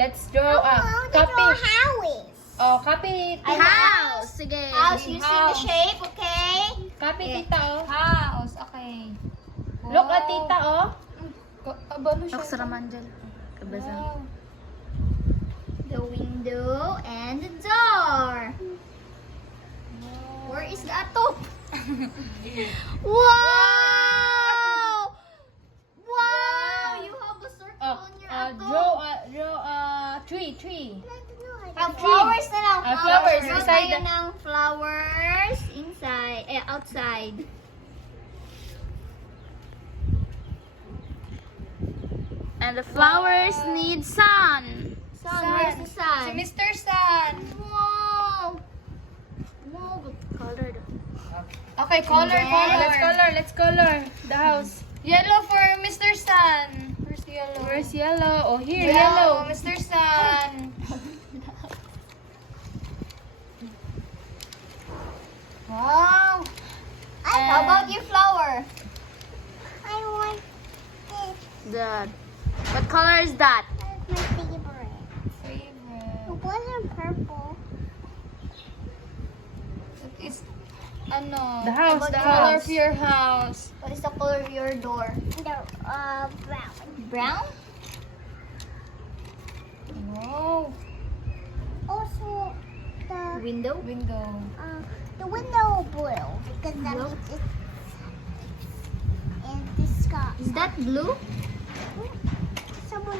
Let's draw copy. House. Oh, copy. House. Sige. House using the House. shape, okay? Copy tita oh. House. Okay. Look at tita oh. Abalo siya. Oksaramanjal. Kabasa. Wow. The window and the door. Where is the atop? Wow! Wow! You have a circle on your atop. Draw tree. Flowers na lang. Flowers Draw beside tayo the- ng flowers inside, outside. And the flowers need sun. Sun, where's the sun? Si Mr. Sun. Wow! Wow, good color. Okay, color. Yes. Let's color the house. Yellow for Mr. Sun. Where's yellow? Where's yellow? Oh, here, yellow. Mr. Sun. Wow. How about your flower? I want this. That. What color is that? That's my favorite. Favorite. It wasn't purple. It's Ano? the house. About The the color house? of your house. What is the color of your door? The brown. Brown? Wow. Also, window. Window. The window blue because that means it's in the sky. Is that blue? Someone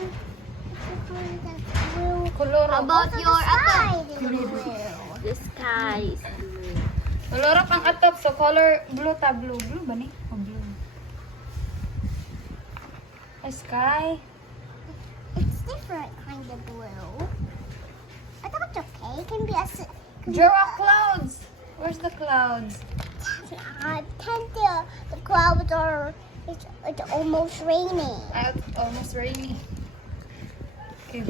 that's blue. Color. How about your atop? Blue. The skies. Color ang atop. So color blue ta blue. Blue ba ni? Oh, blue. A sky. It's different kind of blue. I thought it's okay. It can be a. Draw clouds. Where's the clouds? I tend to. The clouds are. It's almost raining. It's almost rainy. Okay,